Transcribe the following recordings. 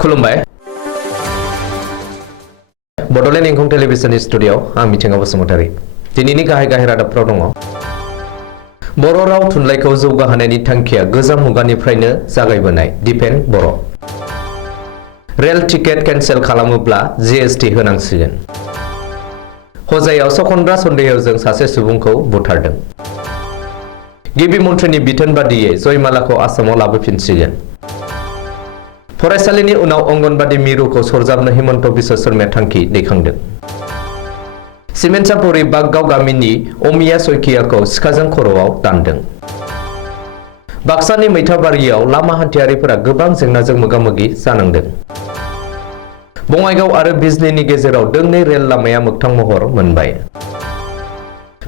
खुलुमबाय बड'लेण्ड इंखं टेलिभिजननि स्टुडिअ आं मिथिंगा बसुमतारी दिनैनि गाहाय रादाबफोराव दङ बर' राव थुनलाइखौ जौगाहोनायनि थांखिया गोजाम मुगानिफ्रायनो जागायबोनाय दिपेन बर' रेल टिकेट केन्सेल खालामोब्ला जीएसटी होनांसिगोन हजायाव सखन्द्रा सन्देहजों सासे सुबुंखौ बुथारदों गिबि मन्थ्रिनि बिथोन बादियै जयमालाखौ आसामाव लाबोफिनसिगोन फरायसालिनि उनाव अंगनबादि मिरुखौ सरजाबनो हिमन्त बिश्व शर्माया थांखि दैखांदों सिमेन्टसापुरि बागगाव गामिनि अमिया सयखियाखौ सिखाजों खर'आव दानदों बाक्सानि मैथाबारियाव लामा हान्थियारिफोरा गोबां जेंनाजों मोगा-मोगि जानांदों बङाइगाव आरो बिजनीनि गेजेराव दोंनै रेल लामाया मोगथां महर मोनबाय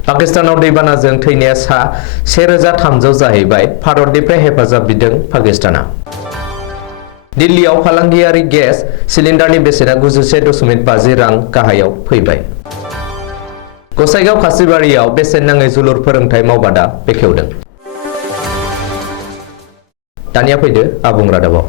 पाकिस्तानाव दैबानाजों थैनाया सा 1300 जाहैबाय भारतनिफ्राय हेफाजाब बिदों पाकिस्ताना दिल्लीयाव फालांगियारि गेस सिलिन्डारनि बेसेना 91.50 रां गाहायाव फैबाय गसाइगाव खासिबारियाव बेसेन नाङै जोलुर फोरोंथाय मावबादा बेखेवदों दानिया फैदो आबुं रादाबाव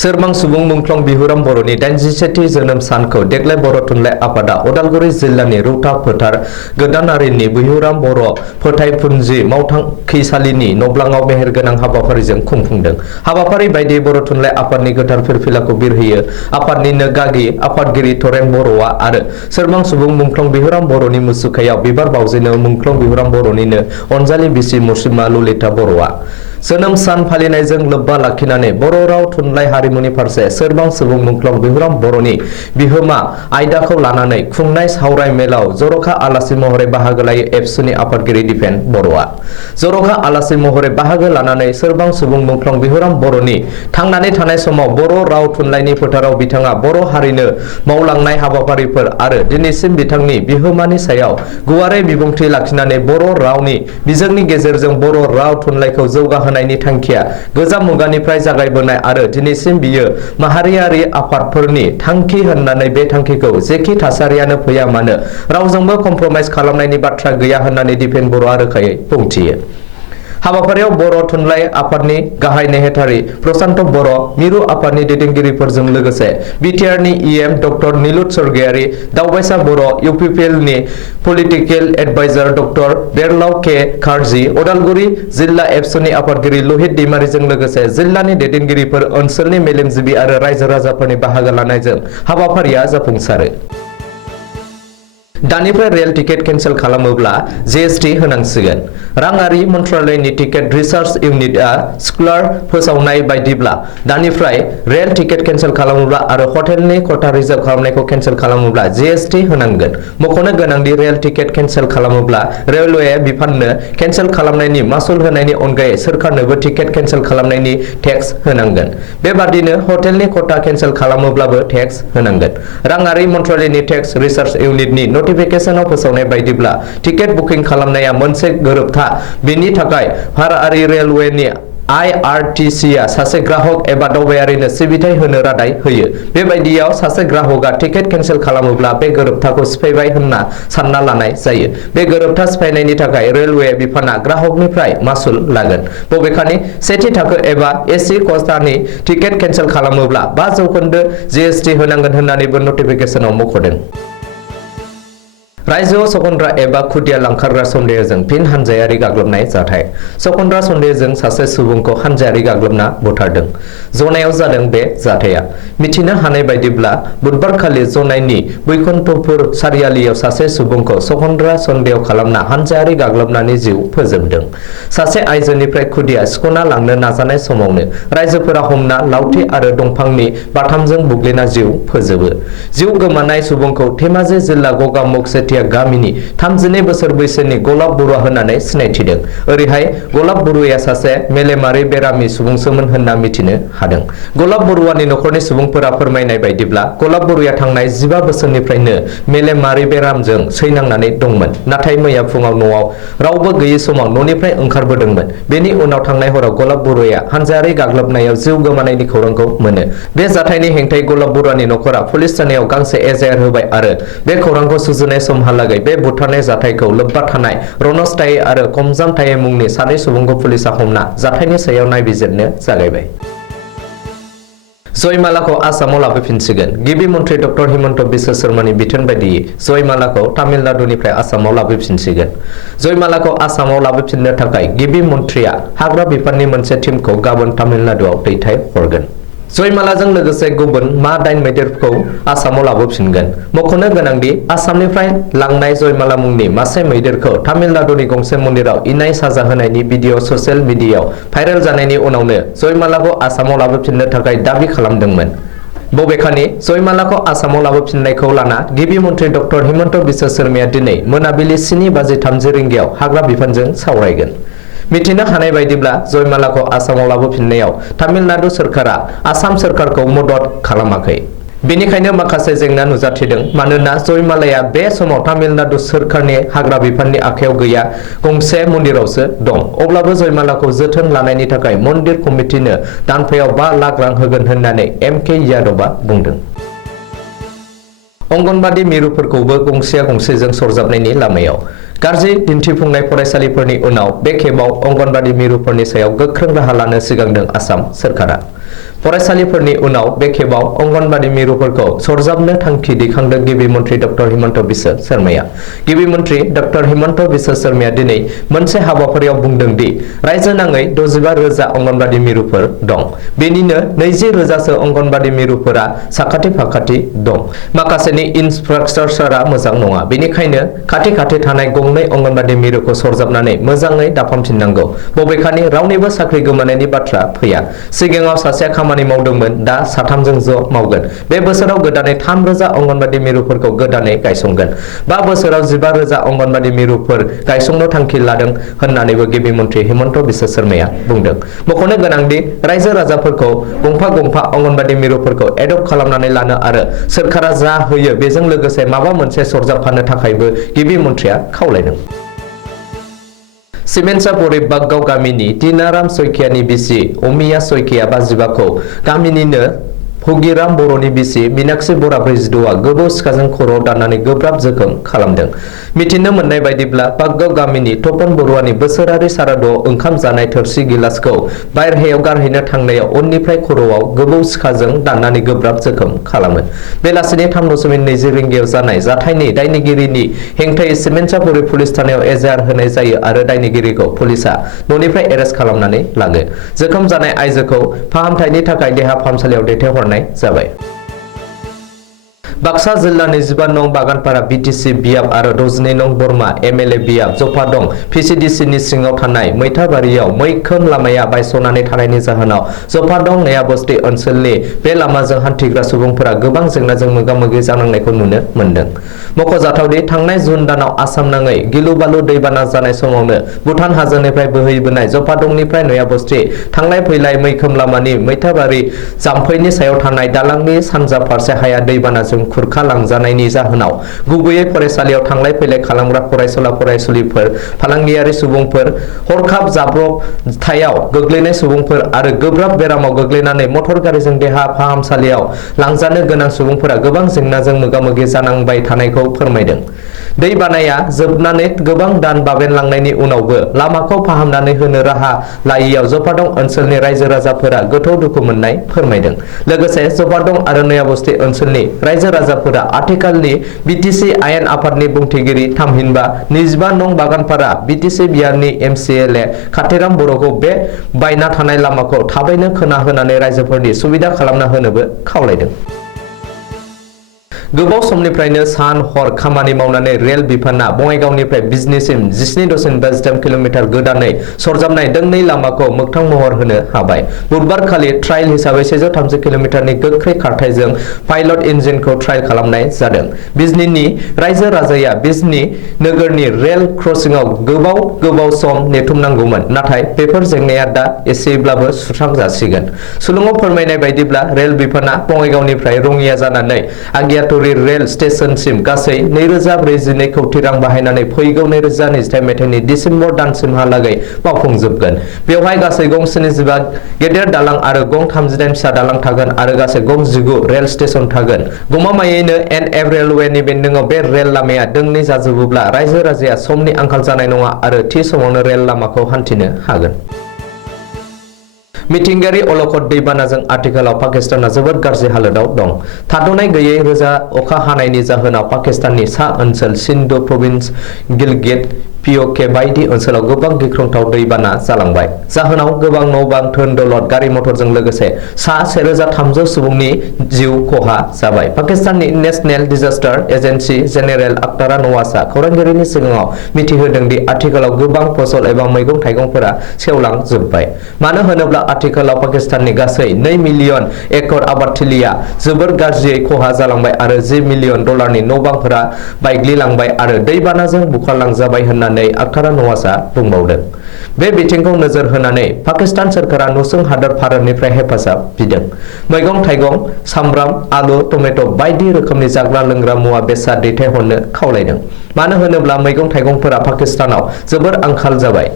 सोरबां सुबुं मुंख्लं बिहुराम बर'नि 87थि जोनोम सानखौ देग्लाय बर' थुनलाइ आफादा उदालगुरि जिल्लानि रौता फोथार गोदानारिनि बिहुराम बर' फोथायफुनजि मावथांखिसालिनि नब्लाङाव मेहेरगोनां हाबाफारिजों खुंफुंदों हाबाफारि बायदि बर' थुनलाइ आफादनि गोथार फिरफिलाखौ बिरहोयो आफादनिनो गागि आफादगिरि थरेन बर'आ आरो सोरबां सुबुं मुंख्लं बिहुराम बर'नि मुसुखायाव बिबार बावजेनो मुंख्लं बिहुराम बर'निनो अनजालि बिसि मुर्सिमा ललिता बर'आ जोनोम सान फालिनायजों लोब्बा लाखिनानै बर' राव थुनलाइ हारिमुनि फारसे सोरबां सुबुं मुंख्लं बिहुराम बर'नि बिहोमा आयदाखौ लानानै खुंनाय सावराय मेलाव जर'खा आलासि महरै बाहागो लायो एबसुनि आफादगिरि दिपेन बर'आ जर'खा आलासि महरै बाहागो लानानै सोरबां सुबुं मुंख्लं बिहुराम बर'नि थांनानै थानाय समाव बर' राव थुनलाइनि फोथाराव बिथाङा बर' हारिनो मावलांनाय हाबाफारिफोर आरो दिनैसिम बिथांनि बिहोमानि सायाव गुवारै बिबुंथि लाखिनानै बर' रावनि बिजोंनि गेजेरजों बर' राव थुनलाइखौ जौगाहोनायनि थांखिया गोजाम मुगानिफ्राय जागायबोनाय आरो दिनैसिम बियो माहारियारि आफादफोरनि थांखि होननानै बे थांखिखौ जेखि थासारियानो फैया मानो रावजोंबो कमप्रमाइज खालामनायनि बाथ्रा गैया होननानै दिपेन बर'आ रोखायै बुंथियो हाबाफारियाव बर' थुनलाइ आफादनि गाहाय नेहाथारि प्रशान्त बर' मिरु आफादनि दैदेनगिरिफोरजों लोगोसे बिटिआरनि इएम डक्टर नीलुत स्वर्गियारि दावबायसा बर' इउपिपिएलनि पलिटिकेल एडभाइजार डक्टर बेरलाव के खारजि उदालगुरि जिल्ला एबसुनि आफादगिरि लहित दैमारिजों लोगोसे जिल्लानि दैदेनगिरिफोर ओनसोलनि मेलेमजिबि आरो रायजो राजाफोरनि बाहागो लानायजों हाबाफारिया जाफुंसारो दानिफ्राय रेल टिकेट केन्सेल खालामोब्ला जीएसटी होनांसिगोन राङारि मन्त्रालयनि टिकेट रिसार्च इउनिटआ स्कलार फोसावनाय बायदिब्ला दानिफ्राय रेल टिकेट केन्सेल खालामोब्ला आरो हटेलनि खथा रिजार्भ खालामनायखौ केन्सेल खालामोब्ला जीएसटी होनांगोन मख'नो गोनांदि रेल टिकेट केन्सेल खालामोब्ला रेलवे बिफाननो केन्सेल खालामनायनि मासुल होनायनि अनगायै सोरखारनोबो टिकेट केन्सेल खालामनायनि टेक्स होनांगोन बेबादिनो हटेलनि खथा केन्सेल खालामोब्लाबो टेक्स होनांगोन राङारि मन्त्रालयनि टेक्स रिसार्च इउनिटनि नटिफिकेशनाव फोसावनाय बायदिब्ला टिकेट बुकिं खालामनाया मोनसे गोरोबथा बेनि थाखाय भारतारि रेलवेनि आईआरटीसीआ सासे ग्राहक एबा दावबायारिनो सिबिथाय होनो रादाय होयो बेबायदियाव सासे ग्राहकआ टिकेट केन्सेल खालामोब्ला बे गोरोबथाखौ सिफायबाय होनना सानना लानाय जायो बे गोरोबथा सिफायनायनि थाखाय रेलवे बिफाना ग्राहकनिफ्राय मासुल लागोन बबेखानि सेथि थाखो एबा एसि कस्टानि टिकेट केन्सेल खालामोब्ला 5% जीएसटी होनांगोन होननानैबो नटिफिकेशनाव मख'दों रायजोआव सखन्द्रा एबा खुदिया लांखारग्रा सन्देहजों फिन हानजायारि गाग्लोबनाय जाथाय सखन्द्रा सन्देहजों सासे सुबुंखौ हानजायारि गाग्लोबना बुथारदों जनायाव जादों बे जाथाया मिथिनो हानाय बायदिब्ला बुधबारखालि जनायनि बैकुन्ठपुर सारियालियाव सासे सुबुंखौ सखन्द्रा सन्देह खालामना हानजायारि गाग्लोबनानै जिउ फोजोबदों सासे आइजोनिफ्राय खुदिया सिख'ना लांनो नाजानाय समावनो रायजोफोरा हमना लावथि आरो दंफांनि बाथामजों बुग्लिना जिउ फोजोबो जिउ गोमानाय सुबुंखौ धेमाजि जिल्ला गगामुख सेथिया गामिनि 32 बोसोर बैसोनि गलाब बरुवा होननानै सिनायथिदों ओरैहाय गलाब बरुवाया सासे मेलेमारि बेरामि सुबुंसोमोन होनना मिथिनो हादों गलाब बरुवानि नखरनि सुबुंफोरा फोरमायनाय बायदिब्ला गलाब बरुवाया थांनाय 15 बोसोरनिफ्रायनो मेलेमारि बेरामजों सैनांनानै दंमोन नाथाय मैया फुङाव न'आव रावबो गैयै समाव न'निफ्राय ओंखारबोदोंमोन बेनि उनाव थांनाय हराव गलाब बरुवाया हानजायारि गाग्लोबनायाव जिउ गोमानायनि खौरांखौ मोनो बे जाथायनि हेंथायै गलाब बरुवानि नखरा पुलिस थानायाव गांसे एजाहार होबाय आरो बे खौरांखौ सुजुनाय समाव समहालागै बे बुथारनाय जाथायखौ लोब्बा थानाय रनज ताये आरो कमजाम ताये मुंनि सानै सुबुंखौ पुलिसा हमना जाथायनि सायाव नायबिजिरनो जागायबाय। जयमालाखौ आसामाव लाबोफिनसिगोन। गिबि मन्थ्रि डक्टर हिमन्त बिश्व शर्मानि बिथोन बायदियै जयमालाखौ तामिलनाडुनिफ्राय आसामाव लाबोफिनसिगोन। जयमालाखौ आसामाव लाबोफिननो थाखाय गिबि मन्थ्रिया हाग्रा बिफाननि मोनसे टीमखौ गाबोन तामिलनाडुआव दैथायहरगोन। जयमालाजों लोगोसे गुबुन मा 8 मैदेरखौ आसामाव लाबोफिनगोन। मख'नो गोनांदि आसामनिफ्राय लांनाय जयमाला मुंनि मासे मैदेरखौ तामिलनाडुनि गंसे मन्दिराव इनाय साजा होनायनि भिडिअ ससियेल मिडियायाव भाइरेल जानायनि उनावनो जयमालाखौ आसामाव लाबोफिननो थाखाय दाबि खालामदोंमोन। बबेखानि जयमालाखौ आसामाव लाबोफिननायखौ लाना गिबि मन्थ्रि डक्टर हिमन्त बिश्व शर्माया दिनै मोनाबिलि 7:30 रिंगायाव हाग्रा बिफानजों सावरायगोन। मिथिनो हानाय बायदिब्ला जयमालाखौ आसामाव लाबोफिननायाव तामिलनाडु सोरखारा आसाम सोरखारखौ मदद खालामाखै। बेनिखायनो माखासे जेंना नुजाथिदों। मानोना जयमालाया बे समाव तामिलनाडु सोरखारनि हाग्रा बिफाननि आखायाव गैया, गंसे मन्दिरावसो दं। अब्लाबो जयमालाखौ जोथोन लानायनि थाखाय मन्दिर कमिटिनो दानफायाव 5 लाख रां होगोन होननानै एम.के. यादवआ बुंदों। अंगनबादि मिरुफोरखौबो गंसेया गंसेजों सरजाबनायनि लामायाव। गाज्रि दिन्थिफुंनाय फरायसालिफोरनि उनाव बे खेबाव अंगनबादि मिरुफोरनि सायाव गोख्रों राहा लानो सिगांदों आसाम सोरखारा। फरायसालिफोरनि उनाव बे खेबाव अंगनबादि मिरुफोरखौ सरजाबनो थांखि दैखांदों गिबि मन्थ्रि डक्टर हिमन्त बिश्व शर्माया। गिबि मन्थ्रि डक्टर हिमन्त बिश्व शर्माया दिनै मोनसे हाबाफारियाव बुंदों दि रायजो नाङै 65,000 अंगनबादि मिरुफोर दं। बेनिनो 20,000सो अंगनबादि मिरुफोरा साखाथि फाखाथि दं। माखासेनि इनफ्रास्ट्राक्चारआ मोजां नङा। बेनिखायनो खाथि खाथि थानाय गंनै अंगनबादि मिरुखौ सरजाबनानै मोजाङै दाफामफिननांगौ। बबेखानि रावनिबो साख्रि गोमानायनि बाथ्रा फैया। सिगाङाव सासेया खामानि मावदोंमोन, दा साथामजों ज' मावगोन। बे बोसोराव गोदानै 3,000 अंगनबादि मिरुफोरखौ गोदानै गायसंगोन। 5 बोसोराव 15,000 अंगनबादि मिरुफोर गायसंनो थांखि लादों होननानैबो गिबि मन्थ्रि हिमन्त बिश्व शर्माया बुंदों। मख'नो गोनांदि रायजो राजाफोरखौ गंफा गंफा अंगनबादि मिरुफोरखौ एडप्ट खालामनानै लानो आरो सोरखारा जा होयो बेजों लोगोसे माबा मोनसे सरजाबफानो थाखायबो गिबि मन्थ्रिया खावलायदों। सिमेन्सापुरि बागगाव गामिनि टिनाराम सयखियानि बिसि अमिया सयखिया 55खौ गामिनिनो भगिराम बर'नि बिसि मीनाक्षी बरा 46आ गोबौ सिखाजों खर'आव दाननानै गोब्राब जखम खालामदों। मिथिनो मोननाय बायदिब्ला बागगाव गामिनि तपन बरुवानि बोसोरारि सारादुआव ओंखाम जानाय थोरसि गिलासखौ बायह्रायाव गारहैनो थांनायाव उननिफ्राय खर'आव गोबौ सिखाजों दाननानै गोब्राब जखम खालामो। बेलासिनि 3:20 रिंगायाव जानाय जाथायनि दायनिगिरिनि हेंथायै सिमेन्सापुरि पुलिस थानायाव एजाहार होनाय जायो आरो दायनिगिरिखौ पुलिसा न'निफ्राय एरेस्ट खालामनानै लाङो। जखम जानाय आइजोखौ फाहामथायनि थाखाय देहा फाहामसालियाव दैथायहरनाय जाबाय। बाक्सा जिल्लानि 15 नं बागानपारा बिटिसि बियाब आरो 62 नं बरमा एमएलए बियाब जफादं पिसिडिसिनि सिङाव थानाय मैथाबारियाव मैखोम लामाया बायस'नानै थानायनि जाहोनाव जफादं नयाबस्ति ओनसोलनि बे लामाजों हान्थिग्रा सुबुंफोरा गोबां जेंनाजों मोगा-मोगि जानांनायखौ नुनो मोनदों। मख'जाथावदि थांनाय जुन दानाव आसाम नाङै गिलु-बालु दैबाना जानाय समावनो भुटान हाजोनिफ्राय बोहैबोनाय जफादंनिफ्राय नयाबस्ति थांलाय फैलाय मैखोम लामानि मैथाबारि जाम्फैनि सायाव थानाय दालांनि सानजा फारसे हाया दैबानाजों खुरखा लांजानायनि जाहोनाव गुबैयै फरायसालियाव थांलाय फैलाय खालामग्रा फरायसुला फरायसुलिफोर, फालांगियारि सुबुंफोर, हरखाब जाब्रबथायाव गोग्लैनाय सुबुंफोर आरो गोब्राब बेरामाव गोग्लैनानै मटर गारिजों देहा फाहामसालियाव लांजानो गोनां सुबुंफोरा गोबां जेंनाजों मोगा-मोगि जानांबाय थानायखौ फोरमायदों। दै बानाया जोबनानै गोबां दान बाबेनलांनायनि उनावबो लामाखौ फाहामनानै होनो राहा लायैयाव जफादं ओनसोलनि रायजो राजाफोरा गोथौ दुखु मोननाय फोरमायदों। लोगोसे जफादं आरो नयाबस्ति ओनसोलनि रायजो राजाफोरा आथिखालनि बिटिसि आयेन आफादनि बुंथिगिरि थामहिनबा 25 नं बागानपारा बिटिसि बियाबनि एमसिएलए खाथिराम बर'खौ बे बायना थानाय लामाखौ थाबैनो खोना होनानै रायजोफोरनि सुबिदा खालामना होनोबो खावलायदों। गोबाव समनिफ्रायनो सान हर खामानि मावनानै रेल बिफाना बङाइगावनिफ्राय बिजनीसिम 17.53 किल'मिटार गोदानै सरजाबनाय दोंनै लामाखौ मोगथां महर होनो हाबाय। बुधबारखालि ट्रायल हिसाबै 130 किल'मिटारनि गोख्रै खारथाइजों पाइलट इन्जिनखौ ट्रायल खालामनाय जादों। बिजनीनि रायजो राजाया बिजनी नोगोरनि रेल क्रसिंआव गोबाव सम नेथुमनांगौमोन, नाथाय बेफोर जेंनाया दा एसेब्लाबो सुस्रांजासिगोन। सुलुङाव फोरमायनाय बायदिब्ला रेल बिफाना बङाइगावनिफ्राय रङिया जानानै आगियातुरि उदालगुरि रेल स्टेशनसिम गासै 2042 कोटी रां बाहायनानै फैगौ 2022 मायथाइनि डिसेम्बर दानसिमहालागै मावफुंजोबगोन। बेवहाय गासै गं 75 गेदेर दालां आरो गं 39 फिसा दालां थागोन आरो गासै गं 19 रेल स्टेशन थागोन। गमामायैनो एनएफ रेलवेनि बेन्दोंआव बे रेल लामाया दोंनै जाजोबोब्ला रायजो राजाया समनि आंखाल जानाय नङा आरो थि समावनो रेल लामाखौ हान्थिनो हागोन। मिथिंगायारि अलखद दैबानाजों आथिखालाव पाकिस्ताना जोबोद गाज्रि हालोदाव दं। थाद'नाय गैयै रोजा अखा हानायनि जाहोनाव पाकिस्ताननि सा ओनसोल सिन्धु प्रभिन्स, गिलगित, पिअके बायदि ओनसोलाव गोबां गिख्रंथाव दैबाना जालांबाय। जाहोनाव गोबां न'-बां, धोन-दौलत, गारि-मटरजों लोगोसे सा 1300 सुबुंनि जिउ खहा जाबाय। पाकिस्ताननि नेशनेल डिजास्टार एजेन्सि जेनेरेल आख्तारा नवाजआ खौरांगिरिनि सिगाङाव मिथिहोदों दि आथिखालाव गोबां फसल एबा मैगं-थाइगंफोरा सेवलांजोबबाय। मानो होनोब्ला आथिखालाव पाकिस्ताननि गासै 2 मिलियन एकड़ आबादथिलिया जोबोर गाज्रियै खहा जालांबाय आरो 10 मिलियन डलारनि न'-बांफोरा बायग्लिलांबाय आरो दैबानाजों बुखारलांजाबाय होननानै आख्तारा नवाजआ बुंबावदों। बे बिथिंखौ नोजोर होनानै पाकिस्तान सोरखारा नसुं हादोर भारतनिफ्राय हेफाजाब बिदों। मैगं-थाइगं, सामब्राम, आलु, टमेट' बायदि रोखोमनि जाग्रा-लोंग्रा मुवा बेसाद दैथायहरनो खावलायदों। मानो होनोब्ला मैगं-थाइगंफोरा पाकिस्तानाव जोबोर आंखाल जाबाय।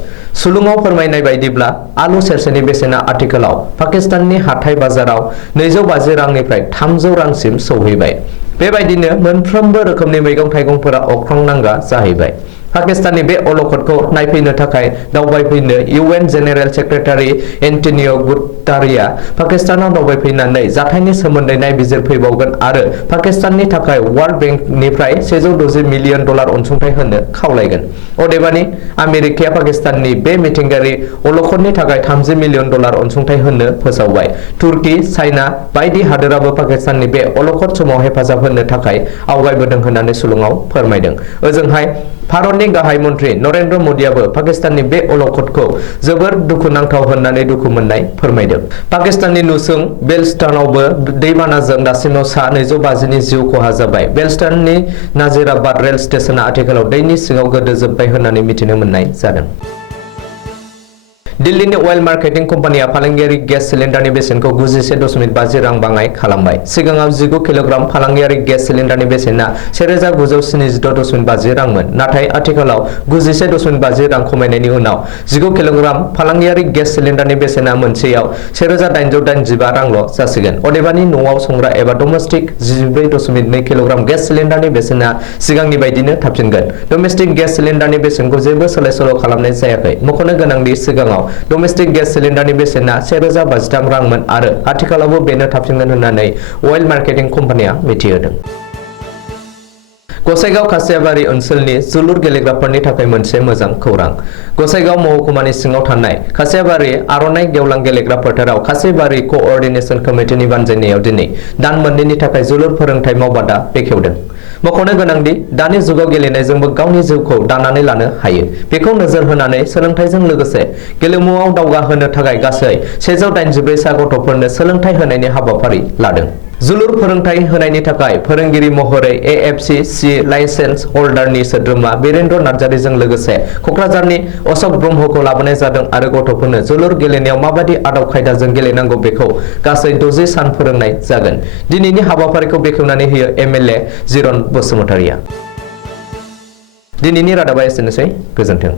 सुलुङाव फोरमायनाय बायदिब्ला आलु सेरसेनि बेसेना आथिखालाव पाकिस्ताननि हाथाय बाजाराव 250 रांनिफ्राय 300 रांसिम सौहैबाय। बेबायदिनो मोनफ्रोमबो रोखोमनि मैगं-थाइगंफोरा अख्रांनांगा जाहैबाय। पाकिस्ताननि बे अलखदखौ नायफैनो थाखाय दावबायफैनो इउएन जेनेरेल सेक्रेटारि एन्टनिय' गुटारेसआ पाकिस्तानाव दावबायफैनानै जाथायनि सोमोन्दै नायबिजिरफैबावगोन आरो पाकिस्ताननि थाखाय वर्ल्ड बेंकनिफ्राय 160 मिलियन डलार अनसुंथाइ होनो खावलायगोन। अदेबानि आमेरिकाया पाकिस्ताननि बे मिथिंगायारि अलखदनि थाखाय 30 मिलियन डलार अनसुंथाइ होनो फोसावबाय। तुर्की, चाइना बायदि हादोराबो पाकिस्ताननि बे अलखद समाव हेफाजाब होनो थाखाय आवगायबोदों होननानै सुलुङाव फोरमायदों। ओजोंहाय भारतनि गाहाय मन्त्रि नरेन्द्र मोदीआबो पाकिस्ताननि बे अलखदखौ जोबोर दुखुनांथाव होननानै दुखु मोननाय फोरमायदों। पाकिस्ताननि नुसुं बेलुचिस्तानावबो दैबानाजों दासिमाव सा 250 नि जिउ खहा जाबाय। बेलुचिस्ताननि नाजिराबाद रेल स्टेशना आथिखालाव दैनि सिङाव गोदोजोबबाय होननानै मिथिनो मोननाय जादों। दिल्लीनि अइल मार्केटिं कम्पानिया फालांगियारि गेस सिलिन्डारनि बेसेनखौ 91.50 रां बाङाइ खालामबाय। सिगाङाव 19 किल'ग्राम फालांगियारि गेस सिलिन्डारनि बेसेना 1976.50 रांमोन, नाथाय आथिखालाव 91.50 रां खमायनायनि उनाव 19 किल'ग्राम फालांगियारि गेस सिलिन्डारनि बेसेना मोनसेयाव 1885 रांल' जासिगोन। अदेबानि न'आव संग्रा एबा डमेस्टिक 14.2 किल'ग्राम गेस सिलिन्डारनि बेसेना सिगांनि बायदिनो थाफिनगोन। डमेस्टिक गेस सिलिन्डारनि बेसेनखौ जेबो सोलाय-सोल' खालामनाय जायाखै। मख'नो गोनांदि सिगाङाव डमेस्टिक गेस सिलिन्डारनि बेसेना 1053 रांमोन आरो आथिखालावबो बेनो थाफिनगोन होननानै अइल मार्केटिं कम्पानिया मिथिहोदों। गसाइगाव खासियाबारि ओनसोलनि जोलुर गेलेग्राफोरनि थाखाय मोनसे मोजां खौरां। गसाइगाव महकुमानि सिङाव थानाय खासियाबारि आर'नाइ गेवलां गेलेग्रा फोथाराव खासिबारि क'अर्डिनेशन कमिटिनि बानजायनायाव दिनै दान मोननैनि थाखाय जोलुर फोरोंथाय मावबादा बेखेवदों। मख'नो गोनांदि दानि जुगाव गेलेनायजोंबो गावनि जिउखौ दानानै लानो हायो। बेखौ नोजोर होनानै सोलोंथाइजों लोगोसे गेलेमुआव दावगाहोनो थाखाय गासै 184 सा गथ'फोरनो सोलोंथाइ होनायनि हाबाफारि लादों। जोलुर फोरोंथाय होनायनि थाखाय फोरोंगिरि महरै एएफसी लाइसेन्स हल्डारनि सोद्रोमा वीरेन्द्र नार्जारीजों लोगोसे क'क्राझारनि अशक ब्रह्मखौ लाबोनाय जादों आरो गथ'फोरनो जोलुर गेलेनायाव माबादि आदब खायदाजों गेलेनांगौ बेखौ गासै 60 सान फोरोंनाय जागोन। दिनैनि हाबाफारिखौ बेखेवनानै होयो एमएलए जिरन बसुमतारिया। दिनैनि रादाबा एसेनोसै, गोजोन्थों।